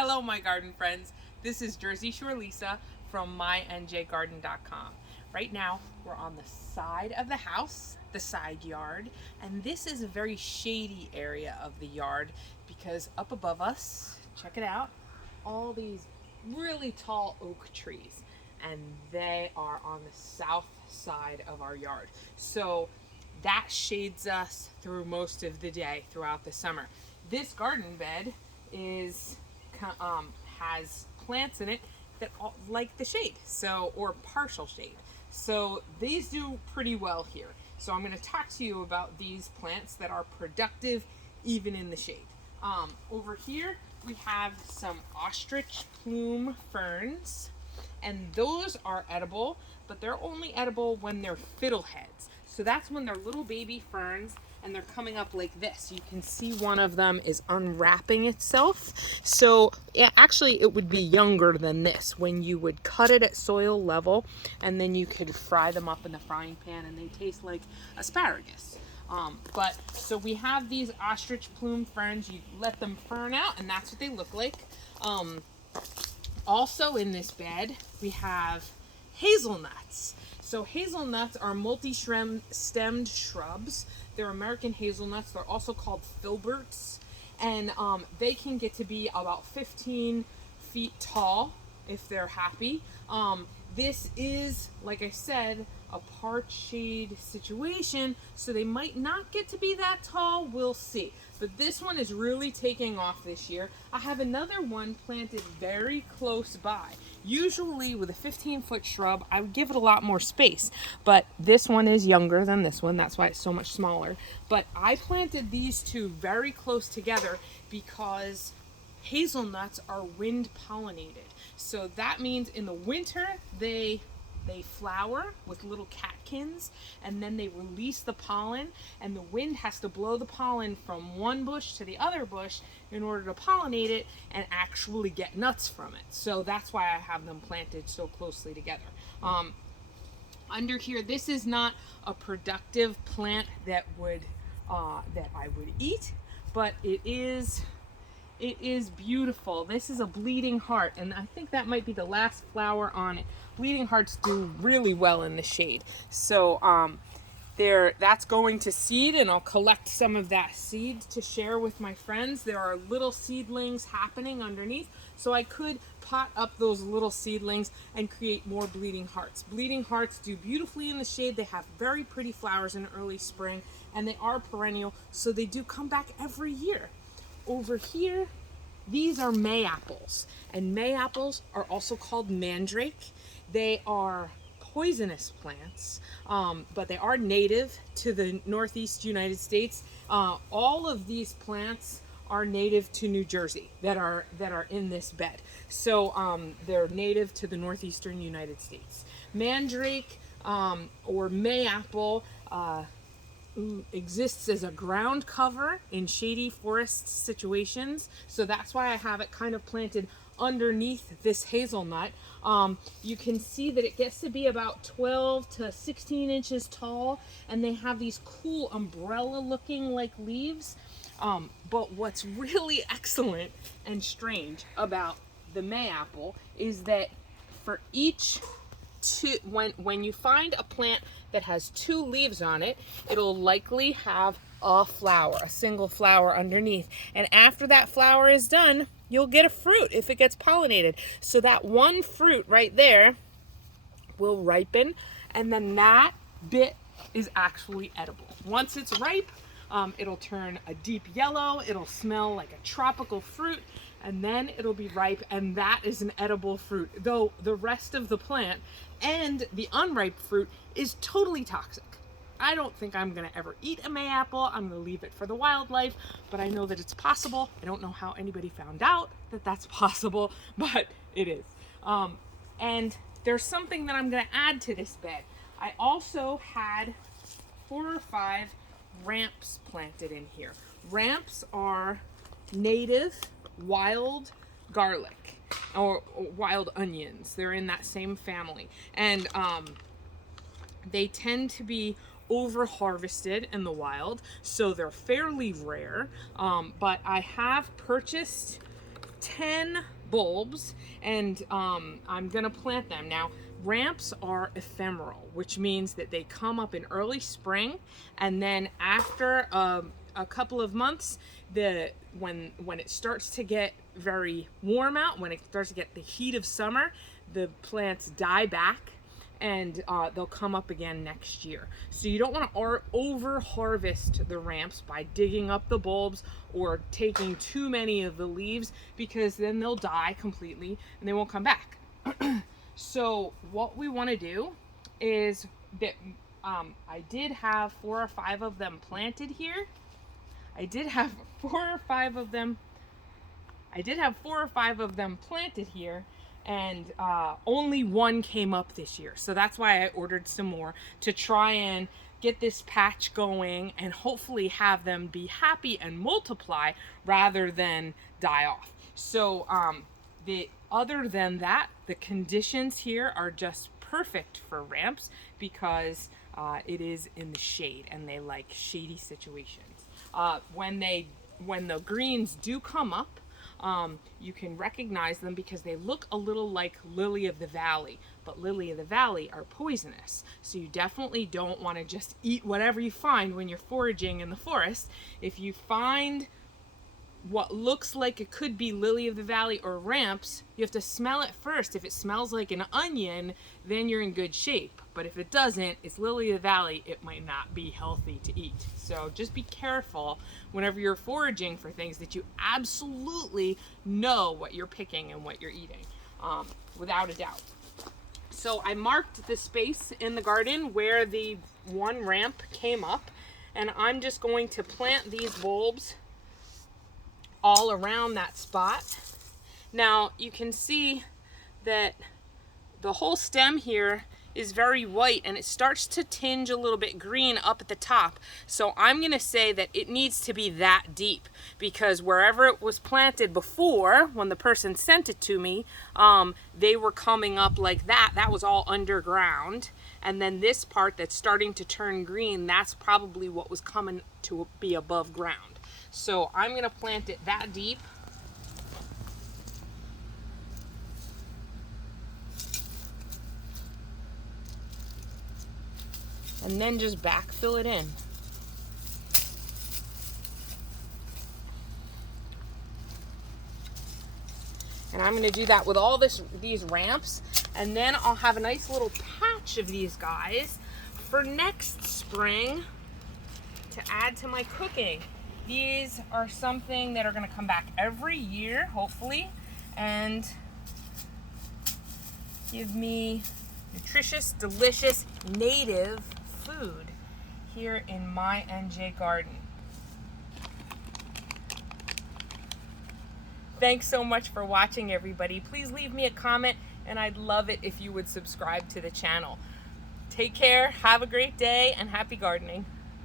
Hello, my garden friends. This is Jersey Shore Lisa from MyNJGarden.com. Right now, we're on the side of the house, the side yard, and this is a very shady area of the yard because up above us, check it out, all these really tall oak trees, and they are on the south side of our yard. So that shades us through most of the day throughout the summer. This garden bed has plants in it that like the shade, so, or partial shade. So these do pretty well here. So I'm going to talk to you about these plants that are productive even in the shade. Over here we have some ostrich plume ferns, and those are edible, but they're only edible when they're fiddleheads. So that's when they're little baby ferns and they're coming up like this. You can see one of them is unwrapping itself. So yeah, actually it would be younger than this when you would cut it at soil level, and then you could fry them up in the frying pan and they taste like asparagus. So we have these ostrich plume ferns. You let them fern out and that's what they look like. Also in this bed we have hazelnuts. So hazelnuts are multi-stemmed shrubs. They're American hazelnuts. They're also called filberts, and they can get to be about 15 feet tall if they're happy. This is, like I said, a part shade situation, so they might not get to be that tall. We'll see. But this one is really taking off this year. I have another one planted very close by. Usually with a 15-foot shrub, I would give it a lot more space, but this one is younger than this one. That's why it's so much smaller. But I planted these two very close together because hazelnuts are wind pollinated. So that means in the winter they flower with little catkins, and then they release the pollen, and the wind has to blow the pollen from one bush to the other bush in order to pollinate it and actually get nuts from it. So that's why I have them planted so closely together. Under here, this is not a productive plant that I would eat, but it is beautiful. This is a bleeding heart, and I think that might be the last flower on it. Bleeding hearts do really well in the shade. So that's going to seed, and I'll collect some of that seed to share with my friends. There are little seedlings happening underneath, so I could pot up those little seedlings and create more bleeding hearts. Bleeding hearts do beautifully in the shade. They have very pretty flowers in early spring, and they are perennial, so they do come back every year. Over here, these are May apples, and May apples are also called Mandrake. They are poisonous plants, but they are native to the Northeast United States. All of these plants are native to New Jersey that are in this bed. So they're native to the Northeastern United States. Mandrake or Mayapple exists as a ground cover in shady forest situations, so that's why I have it kind of planted underneath this hazelnut. You can see that it gets to be about 12 to 16 inches tall, and they have these cool umbrella looking like leaves. But what's really excellent and strange about the Mayapple is that for each when you find a plant that has 2 leaves on it, it'll likely have a flower, a single flower underneath. And after that flower is done, you'll get a fruit if it gets pollinated. So that one fruit right there will ripen, and then that bit is actually edible. Once it's ripe, it'll turn a deep yellow, it'll smell like a tropical fruit, and then it'll be ripe, and that is an edible fruit. Though the rest of the plant and the unripe fruit is totally toxic. I don't think I'm gonna ever eat a Mayapple. I'm gonna leave it for the wildlife, but I know that it's possible. I don't know how anybody found out that that's possible, but it is. And there's something that I'm gonna add to this bed. I also had 4 or 5 ramps planted in here. Ramps are native wild garlic or wild onions. They're in that same family, and they tend to be over harvested in the wild, so they're fairly rare. But I have purchased 10 bulbs, and I'm gonna plant them. Now, ramps are ephemeral, which means that they come up in early spring, and then after a couple of months, when it starts to get very warm out, when it starts to get the heat of summer, the plants die back, and they'll come up again next year. So you don't want to over harvest the ramps by digging up the bulbs or taking too many of the leaves, because then they'll die completely and they won't come back. So what we want to do is that I did have 4 or 5 of them planted here. I did have 4 or 5 of them planted here, and only 1 came up this year. So that's why I ordered some more, to try and get this patch going and hopefully have them be happy and multiply rather than die off. So other than that, the conditions here are just perfect for ramps, because it is in the shade and they like shady situations. When the greens do come up, you can recognize them because they look a little like lily of the valley, but lily of the valley are poisonous. So you definitely don't want to just eat whatever you find when you're foraging in the forest. If you find what looks like it could be lily of the valley or ramps, you have to smell it first. If it smells like an onion, then you're in good shape. But if it doesn't, it's lily of the valley, it might not be healthy to eat. So just be careful whenever you're foraging for things that you absolutely know what you're picking and what you're eating, without a doubt. So I marked the space in the garden where the 1 ramp came up, and I'm just going to plant these bulbs all around that spot. Now you can see that the whole stem here is very white, and it starts to tinge a little bit green up at the top. So I'm gonna say that it needs to be that deep, because wherever it was planted before, when the person sent it to me, they were coming up like that. That was all underground. And then this part that's starting to turn green, that's probably what was coming to be above ground. So I'm gonna plant it that deep. And then just backfill it in. And I'm gonna do that with all these ramps, and then I'll have a nice little patch of these guys for next spring to add to my cooking. These are something that are gonna come back every year, hopefully, and give me nutritious, delicious, native food here in my NJ Garden. Thanks so much for watching, everybody. Please leave me a comment, and I'd love it if you would subscribe to the channel. Take care, have a great day, and happy gardening.